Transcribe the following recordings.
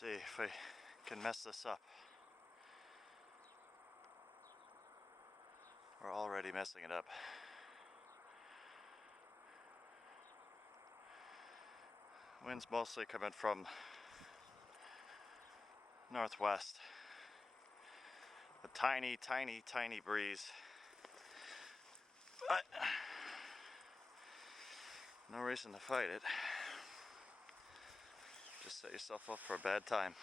see if I can mess this up. We're already messing it up. Wind's mostly coming from northwest. A tiny, tiny, tiny breeze. But no reason to fight it. Just set yourself up for a bad time.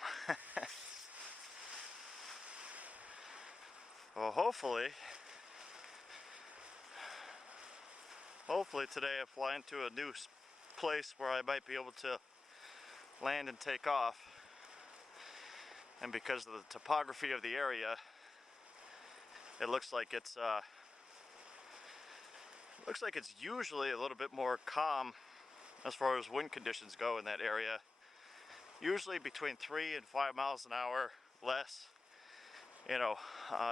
Well, hopefully today I fly into a new place where I might be able to land and take off. And because of the topography of the area, it looks like it's usually a little bit more calm as far as wind conditions go in that area. Usually between 3 and 5 miles an hour less, you know,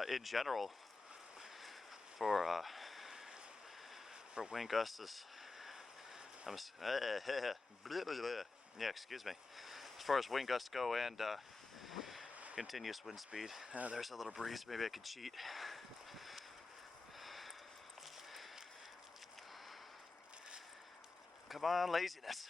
in general for wind gusts is, yeah, excuse me. As far as wind gusts go and continuous wind speed. There's a little breeze, maybe I could cheat. Come on, laziness.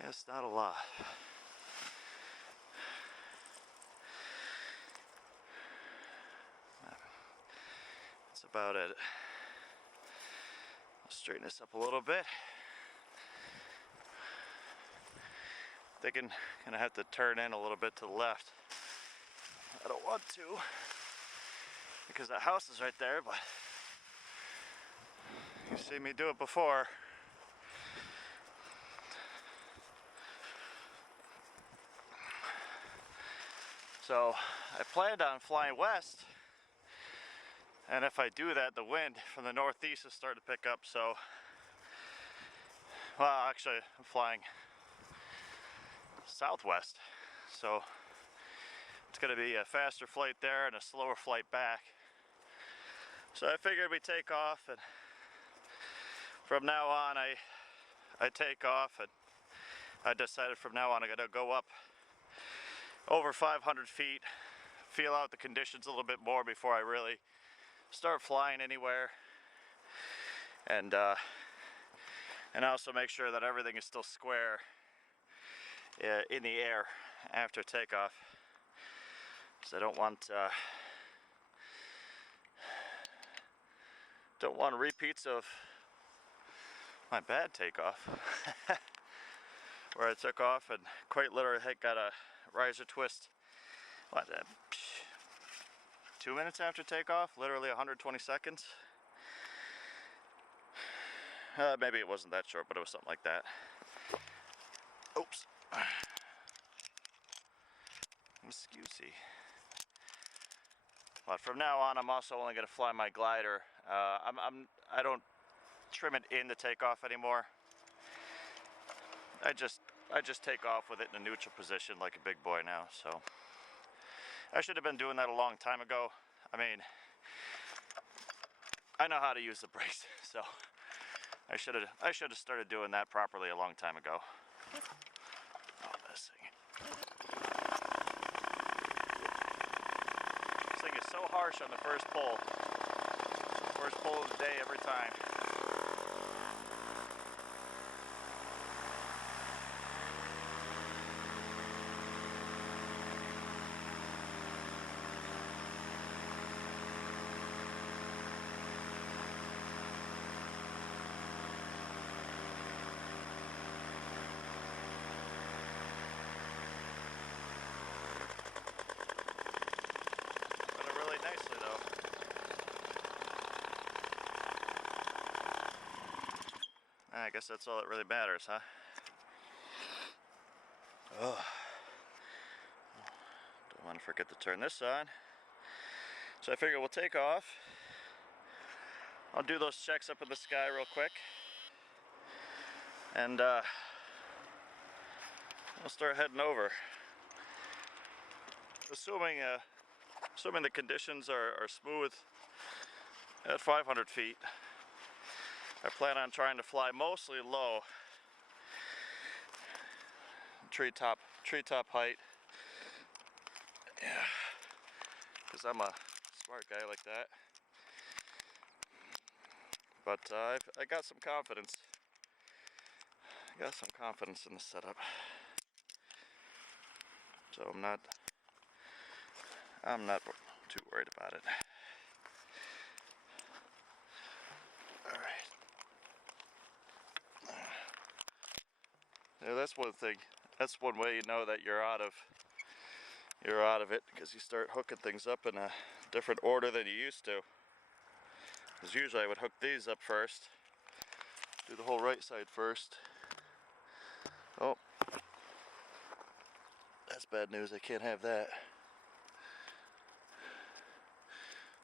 Yeah, it's not a lot. That's about it. I'll straighten this up a little bit. Thinking gonna have to turn in a little bit to the left. I don't want to because that house is right there, but you've seen me do it before. So I planned on flying west, and if I do that, the wind from the northeast is starting to pick up. So, well, actually I'm flying southwest, so it's going to be a faster flight there and a slower flight back. So I figured we take off, and from now on I take off, and I decided from now on I'm going to go up over 500 feet, feel out the conditions a little bit more before I really start flying anywhere, and also make sure that everything is still square in the air after takeoff. So I don't want repeats of my bad takeoff where I took off and quite literally got a riser twist. What, 2 minutes after takeoff? Literally 120 seconds? Maybe it wasn't that short, but it was something like that. Oops. Excusey. But from now on, I'm also only going to fly my glider. I don't trim it in the takeoff anymore. I just take off with it in a neutral position like a big boy now. So I should have been doing that a long time ago. I mean, I know how to use the brakes, so I should have started doing that properly a long time ago. Oh, this thing. This thing is so harsh on the first pull. First pull of the day every time. Nicely though. I guess that's all that really matters, huh? Oh. Don't want to forget to turn this on. So I figure we'll take off. I'll do those checks up in the sky real quick. And I'll start heading over. Assuming the conditions are smooth at 500 feet, I plan on trying to fly mostly low, treetop height. Yeah, because I'm a smart guy like that. But I got some confidence. I got some confidence in the setup, so I'm not too worried about it. All right. Yeah, that's one thing. That's one way you know that you're out of it, because you start hooking things up in a different order than you used to. Because usually I would hook these up first, do the whole right side first. Oh, that's bad news. I can't have that.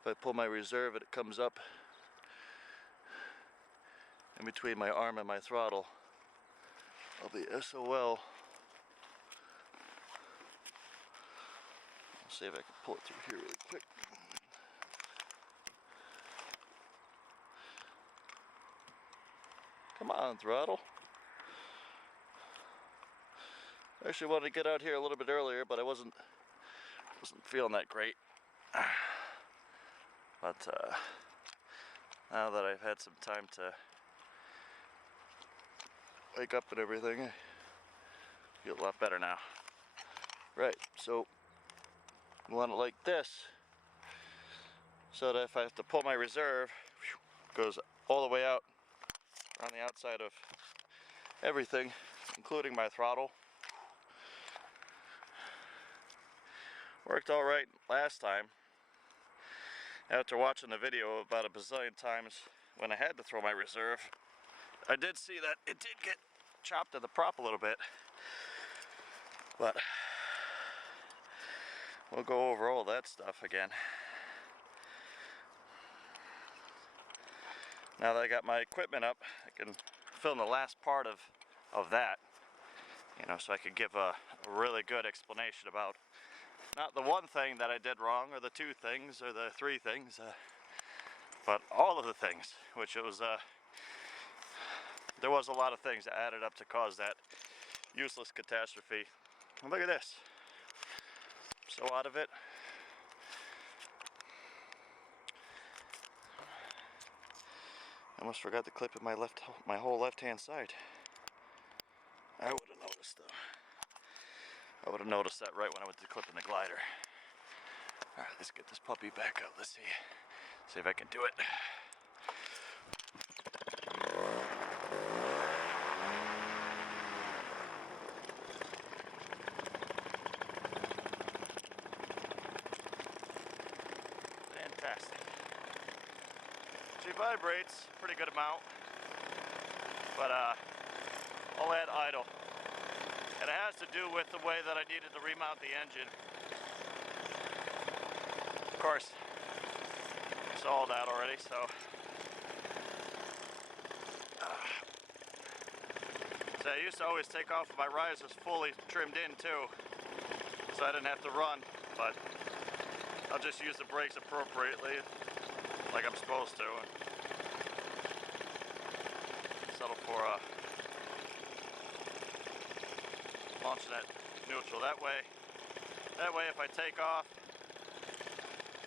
If I pull my reserve and it comes up in between my arm and my throttle, I'll be SOL. Let's see if I can pull it through here really quick. Come on, throttle. I actually wanted to get out here a little bit earlier, but I wasn't feeling that great. But now that I've had some time to wake up and everything, I feel a lot better now. Right, so I want it like this, so that if I have to pull my reserve, it goes all the way out on the outside of everything, including my throttle. Worked all right last time. After watching the video about a bazillion times when I had to throw my reserve, I did see that it did get chopped to the prop a little bit. But we'll go over all that stuff again. Now that I got my equipment up, I can film the last part of that, you know, so I could give a really good explanation about not the one thing that I did wrong, or the two things, or the three things, but all of the things, which it was, there was a lot of things that added up to cause that useless catastrophe. And look at this. I'm so out of it. I almost forgot to clip in my whole left-hand side. I would have noticed though. I would have noticed that right when I went to clip in the glider. Alright, let's get this puppy back up. Let's see if I can do it. Fantastic. She vibrates a pretty good amount, but I'll add idle. And it has to do with the way that I needed to remount the engine. Of course, you saw that already, so. So I used to always take off with my risers fully trimmed in too, so I didn't have to run, but I'll just use the brakes appropriately, like I'm supposed to, and settle for launching at neutral. That way if I take off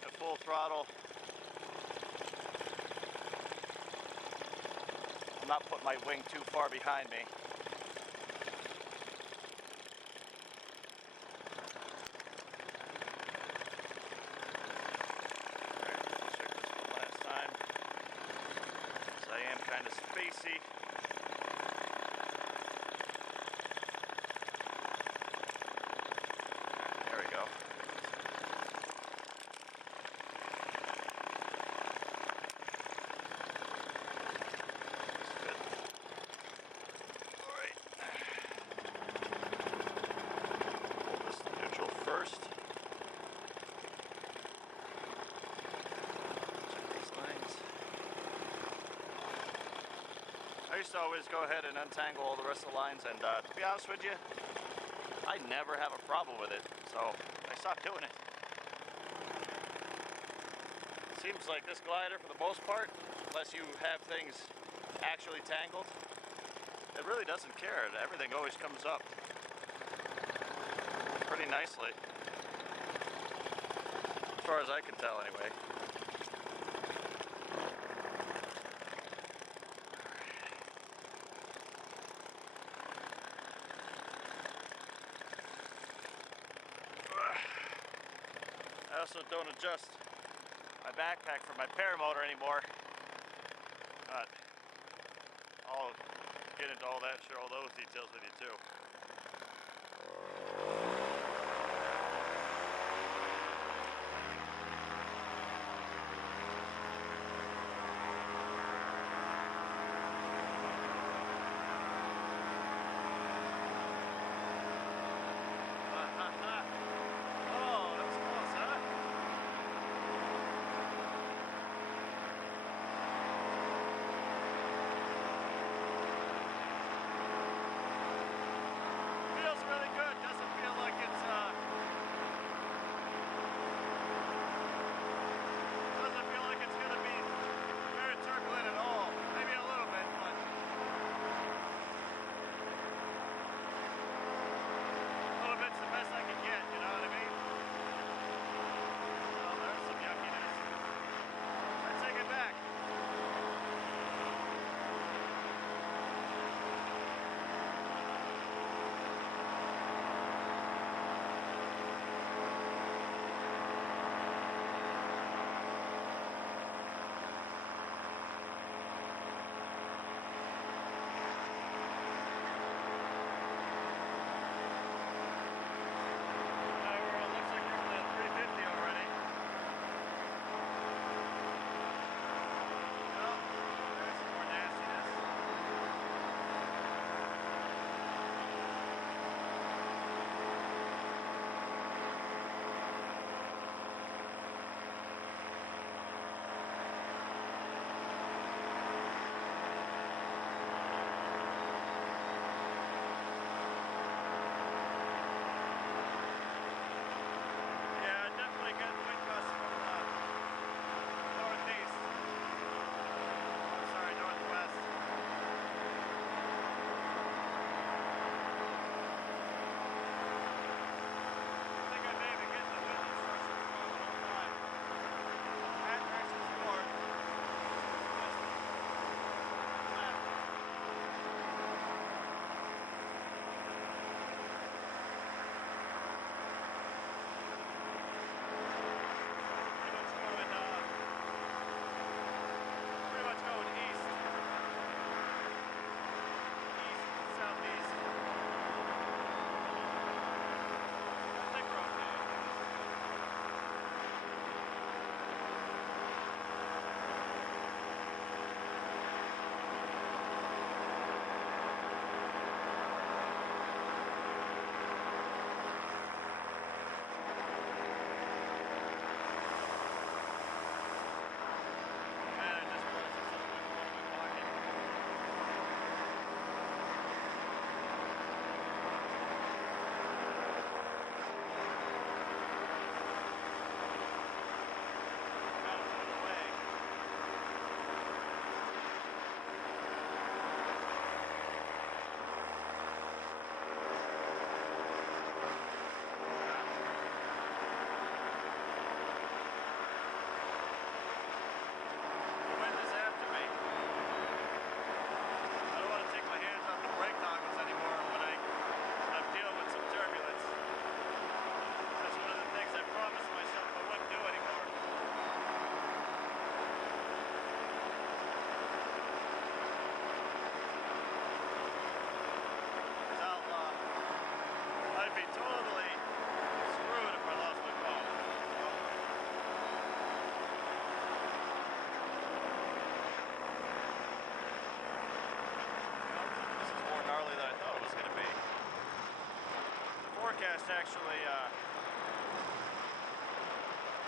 at full throttle, I'm not putting my wing too far behind me. Check this one last time, because I am kind of spacey. Go. Good. All right. Pull this to neutral first. Check these lines. I used to always go ahead and untangle all the rest of the lines, and to be honest with you, I never have a problem with it, so I stopped doing it. Seems like this glider, for the most part, unless you have things actually tangled, it really doesn't care. Everything always comes up pretty nicely, as far as I can tell anyway. I also don't adjust my backpack for my paramotor anymore. But I'll get into all that, share all those details with you too.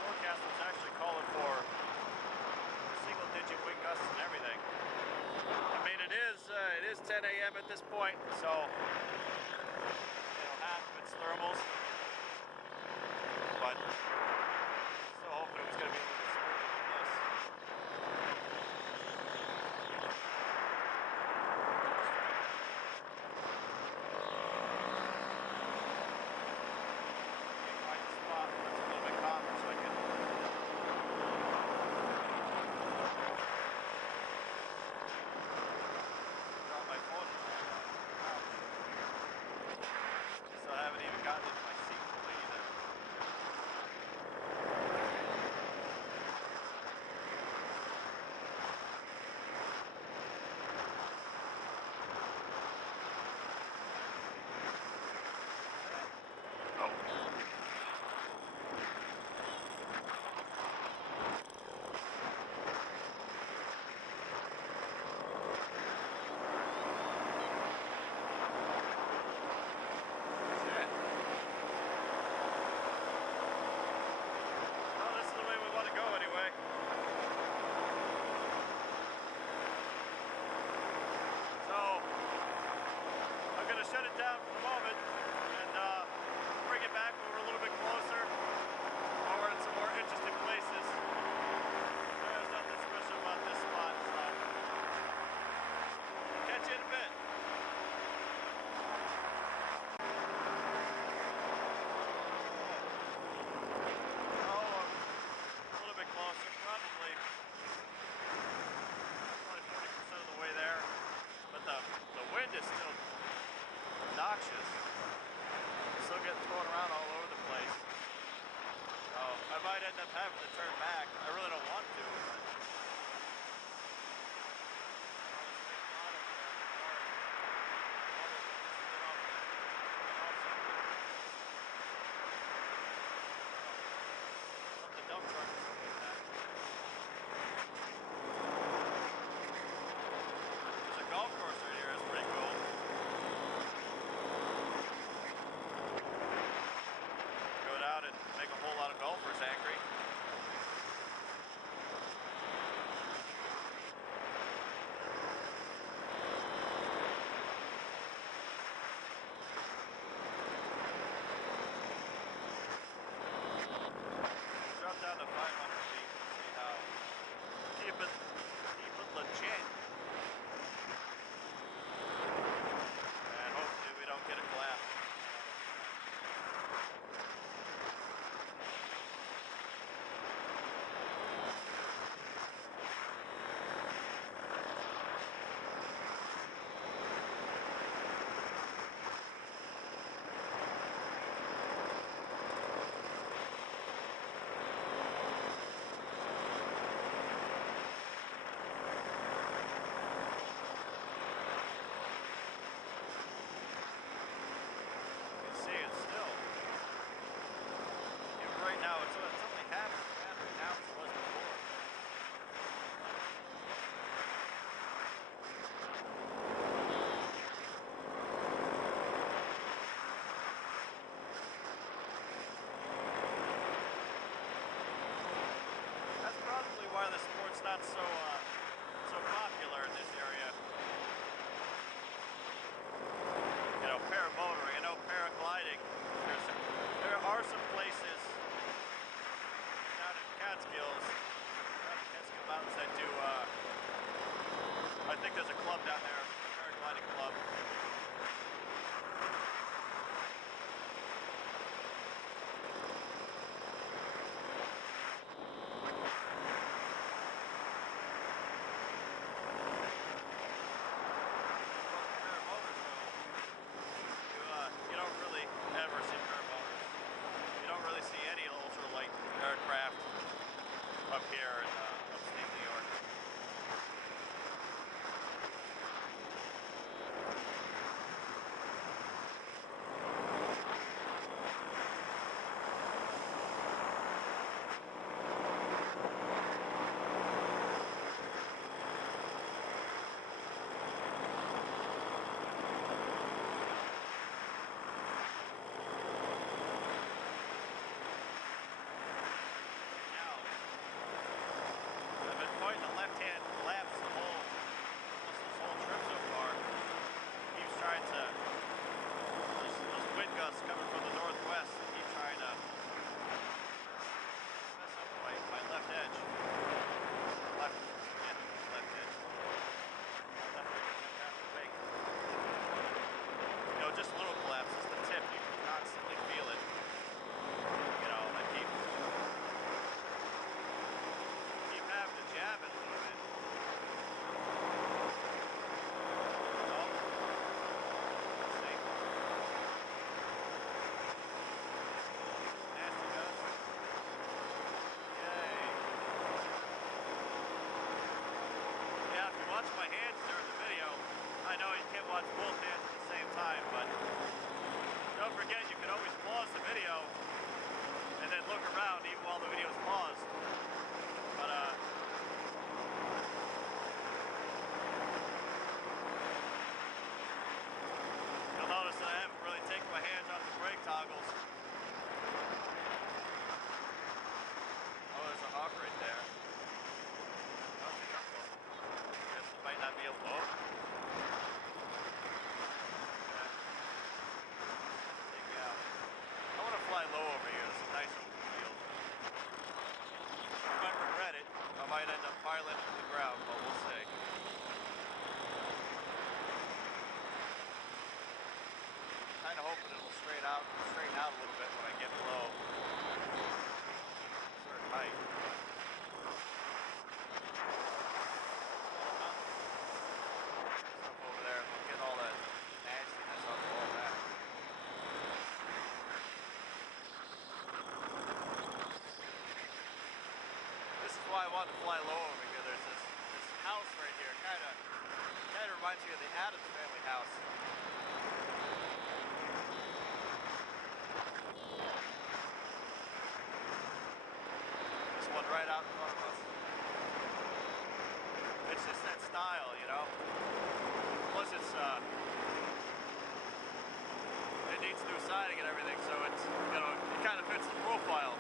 Forecast was actually calling for single-digit wind gusts and everything. I mean, it is 10 a.m. at this point, so half of it's thermals. But still hoping it was going to be a little bit smoother than this. Find a spot where it's a little bit calmer so I can drop my phone in my couch. So I haven't even gotten into my seat fully either. Shut it down for the moment and bring it back when we're a little bit closer or we're in some more interesting places. There's nothing special about this spot, so catch you in a bit. Oh, a little bit closer, probably 40% of the way there, but the wind is still obnoxious. Still getting thrown around all over the place. So I might end up having to turn back. I really don't want to. The dump truck or something like that. There's a golf course right here. That's pretty cool. And make a whole lot of golfers angry. Drop down to 500 feet and see how keep it legit. And hopefully we don't get a collapse. Now it's only half as bad right now as it was before. That's probably why the sport's not so popular in this area. You know, paramotoring, I know paragliding. There are some places Catskills Mountains that do, I think there's a club down there, a paragliding club. You don't really ever see paramotors. You don't really see any ultralight aircraft up here in upstate New York. watch both hands at the same time, but don't forget you can always pause the video and then look around even while the video is paused. But you'll notice that I haven't really taken my hands off the brake toggles. Oh, there's a hawk right there. Oh, guess it might not be able to open. Okay. Take me out. I want to fly low over here. It's a nice open field. I might regret it. I might end up piloting to the ground, but we'll see. Kind of hoping it'll straighten out a little bit when I get below a certain height. Stuff over there, get all that nastiness off of all that. This is why I wanted to fly low over here. There's this house right here. Kind of reminds me of the Addams Family house. This one right out in front of us. It's just that style, you know. Plus it needs new siding and everything, so it's, you know, it kind of fits the profile.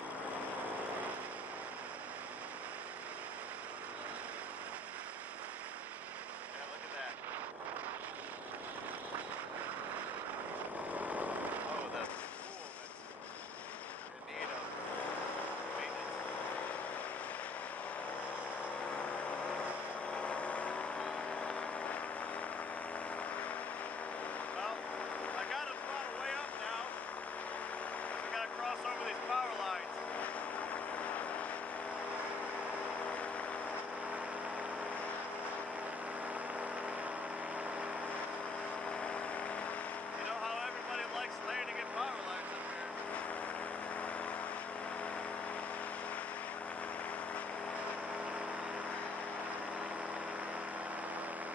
Over these power lines. You know how everybody likes landing in power lines up here.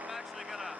I'm actually gonna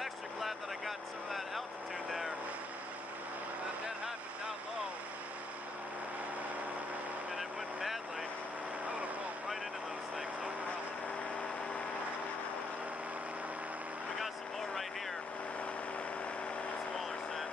actually glad that I got some of that altitude there. That happened down low, and it went badly. I would have fallen right into those things, no problem. We got some more right here. A smaller set.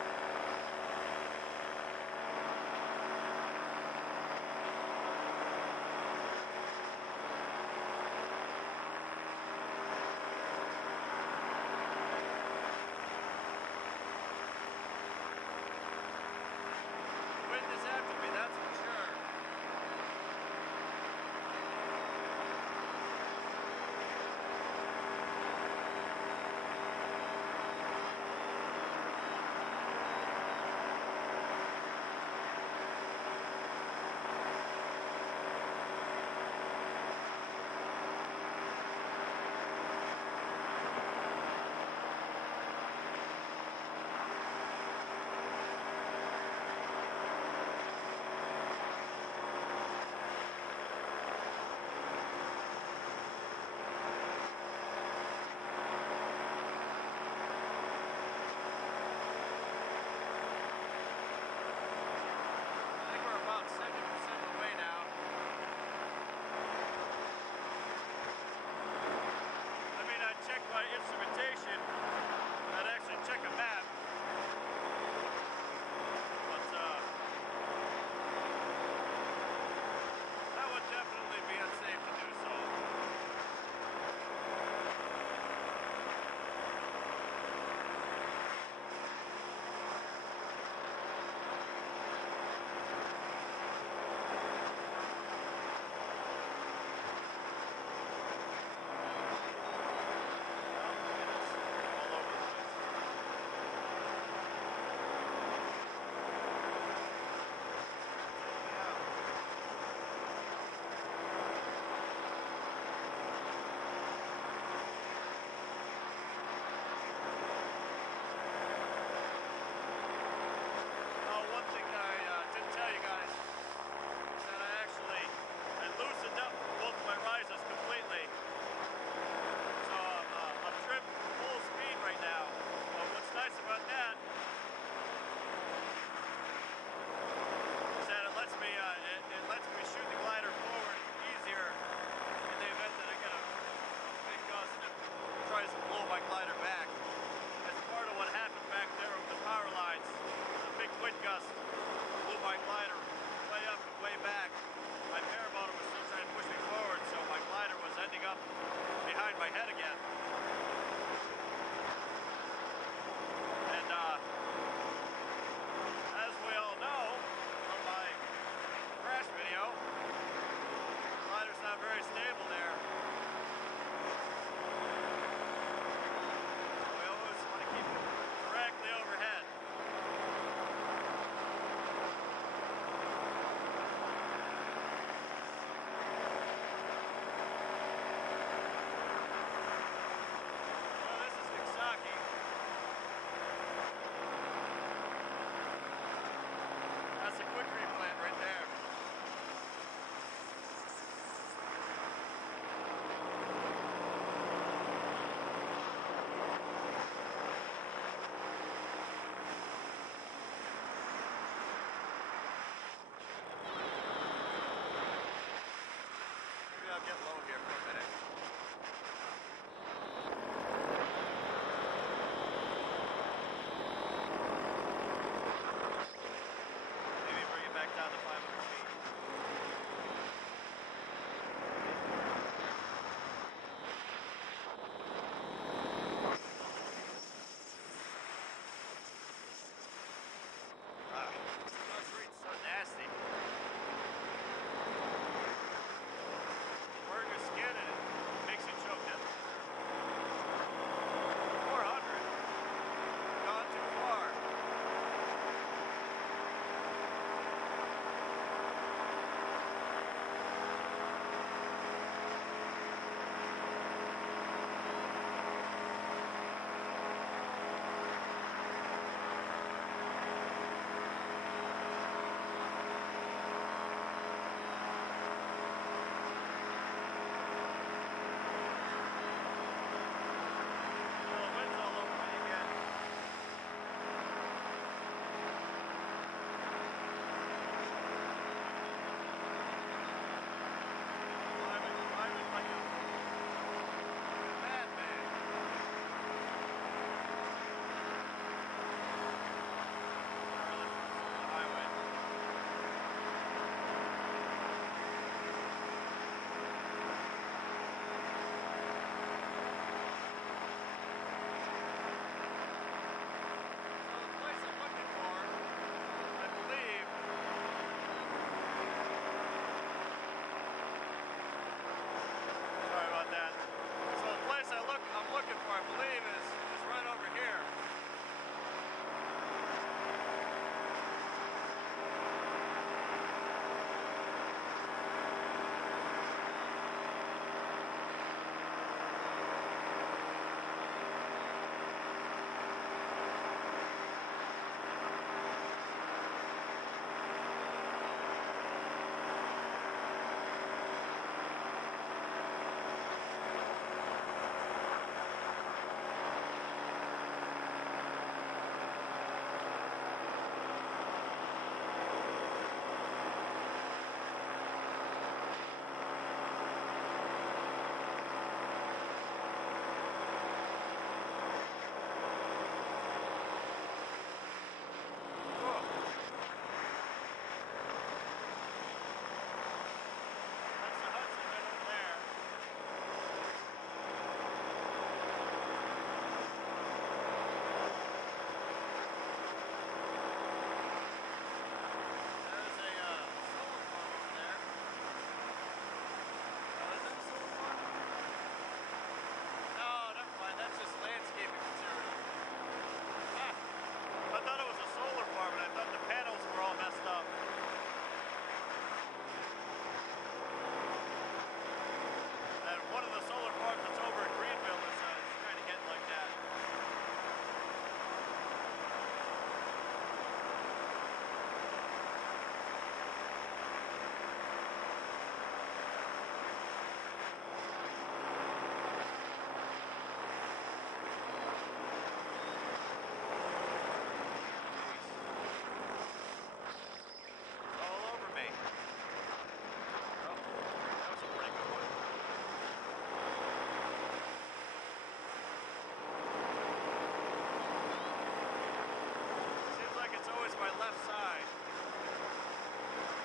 my left side.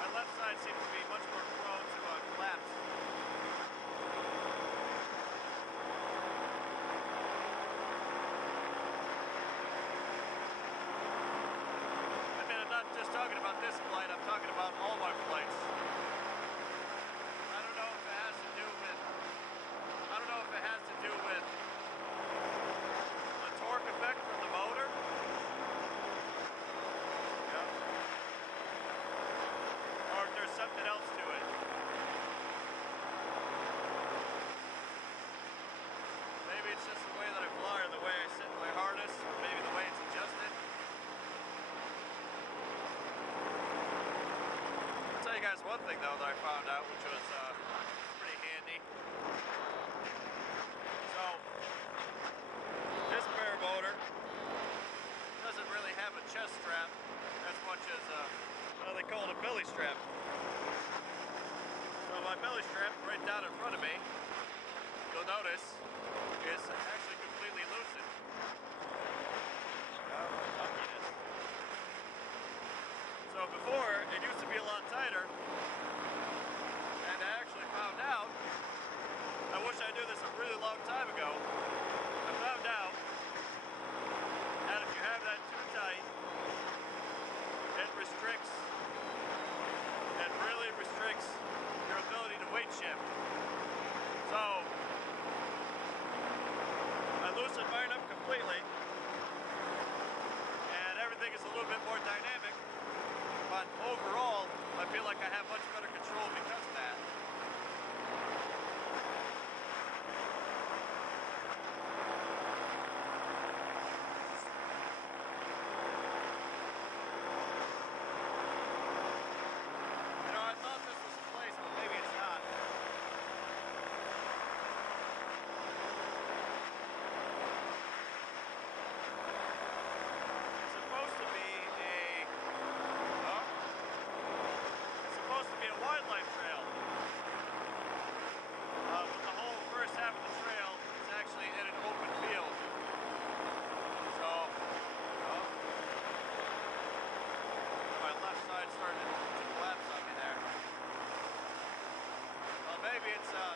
My left side seems to be much more prone to collapse. I mean, I'm not just talking about this flight, I'm talking about all my flights. I don't know if it has to do with the torque effect from the motor. Yeah. Or if there's something else to it. Maybe it's just the way that I fly or the way I sit in my harness, or maybe the way it's adjusted. I'll tell you guys one thing though that I found out, which was pretty handy. So, this paramotor doesn't really have a chest strap as much as they call it a belly strap. So my belly strap right down in front of me, you'll notice, is actually completely loosened. So before, it used to be a lot tighter, and I actually found out, I wish I knew this a really long time ago, I found out that if you have that too tight, it really restricts your ability to weight shift. So, I loosened mine up completely, and everything is a little bit more dynamic, but overall, I feel like I have much better control because of that.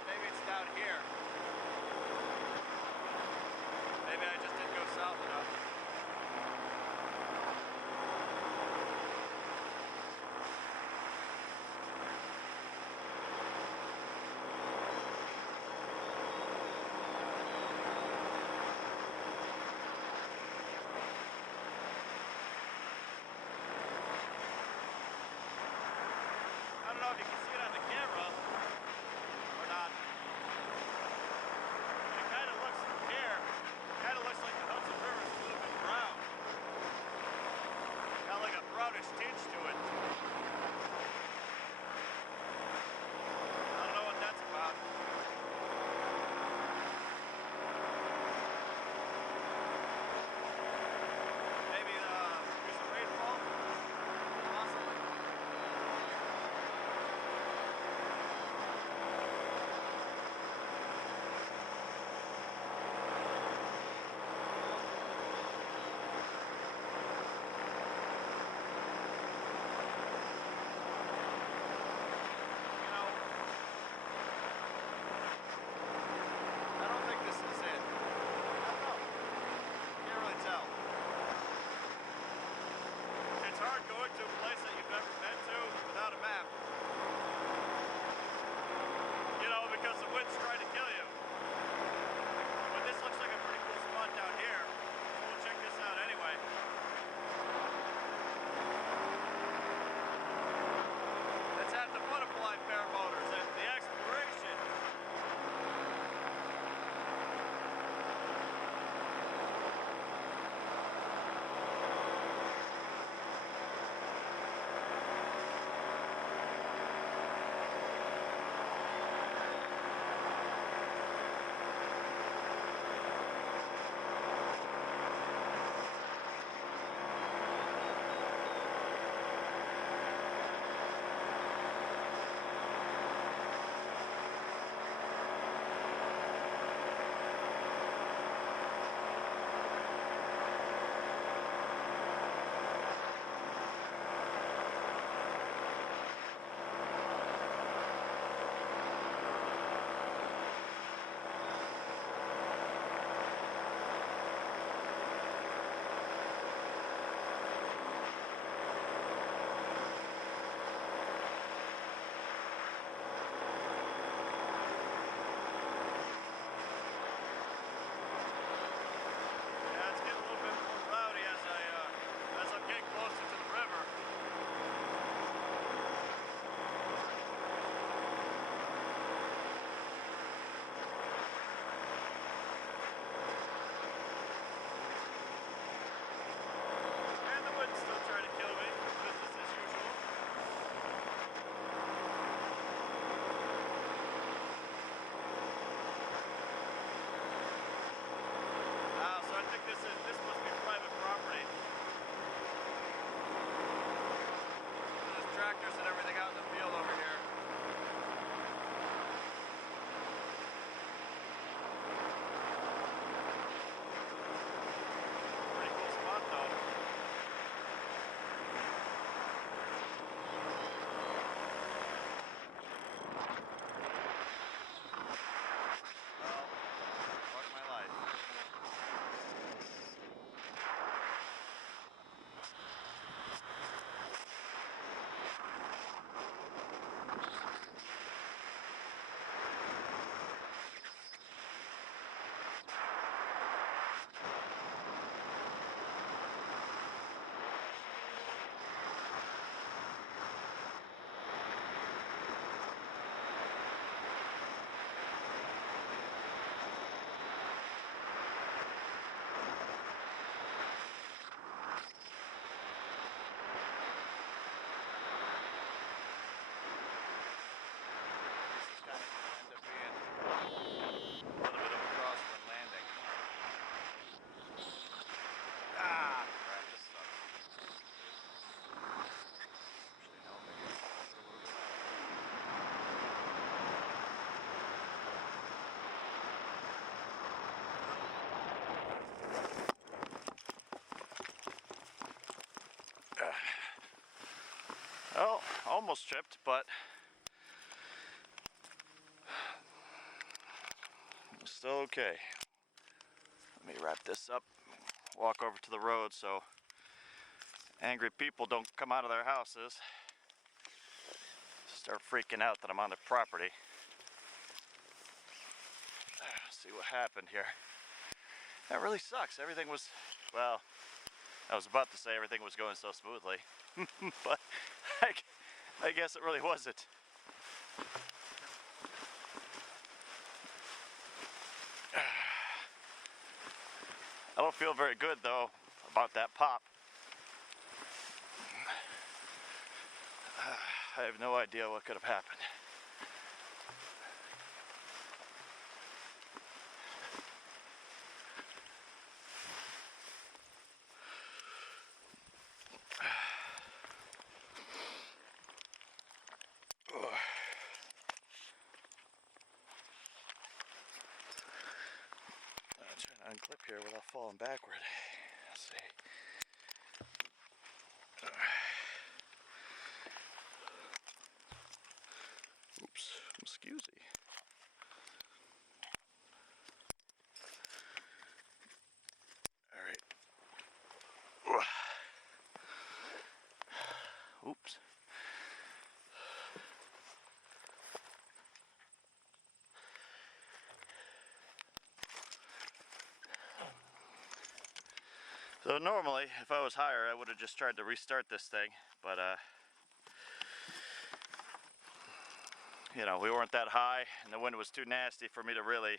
Maybe it's down here. Maybe I just didn't go south enough. I don't know if you can see it on the camera or not. It kind of looks from here, like the Hudson River is a little bit brown. Got like a brownish tinge to it. I don't know what that's about. Maybe recent rainfall? Possibly. It's hard going to a place that you've never been to without a map. You know, because the wind's trying to kill you. But this looks like a pretty cool spot down here. So we'll check this out anyway. It's at the butterfly paramotors and the exploration. this must be private property. There's tractors and everything out in the field over here. Pretty cool spot though. Well, fuck my life. Well, almost tripped, but still okay. Let me wrap this up, walk over to the road so angry people don't come out of their houses, start freaking out that I'm on their property. See what happened here. That really sucks. Everything was, well, I was about to say everything was going so smoothly, but I guess it really wasn't. I don't feel very good though about that pop. I have no idea what could have happened. I'm trying to unclip here without falling backward. Let's see. Oops, excuse me. All right. Oops. So normally, if I was higher, I would have just tried to restart this thing, but you know, we weren't that high, and the wind was too nasty for me to really.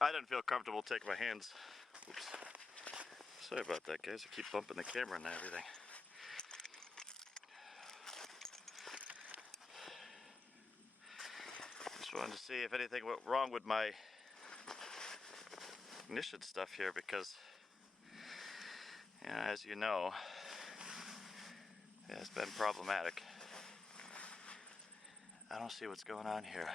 I didn't feel comfortable taking my hands. Oops. Sorry about that, guys. I keep bumping the camera and everything. Just wanted to see if anything went wrong with my ignition stuff here, because, as you know, it's been problematic. I don't see what's going on here.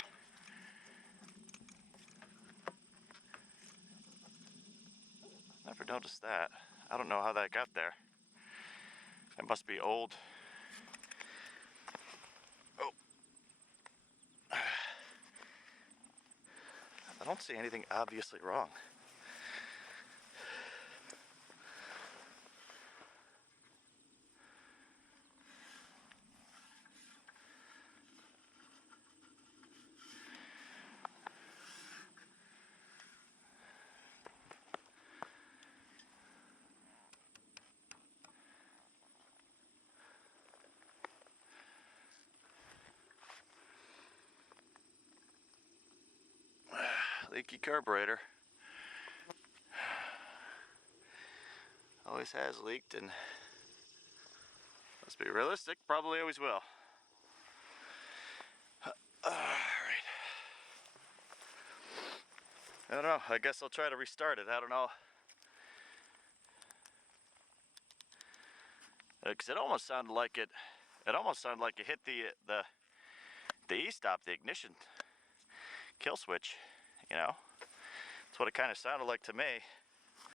Never noticed that. I don't know how that got there. It must be old. Oh. I don't see anything obviously wrong. Leaky carburetor. Always has leaked, and let's be realistic, probably always will. Alright. I don't know. I guess I'll try to restart it. I don't know. Because it almost sounded like it. It almost sounded like it hit the e-stop, the ignition kill switch. You know, that's what it kind of sounded like to me.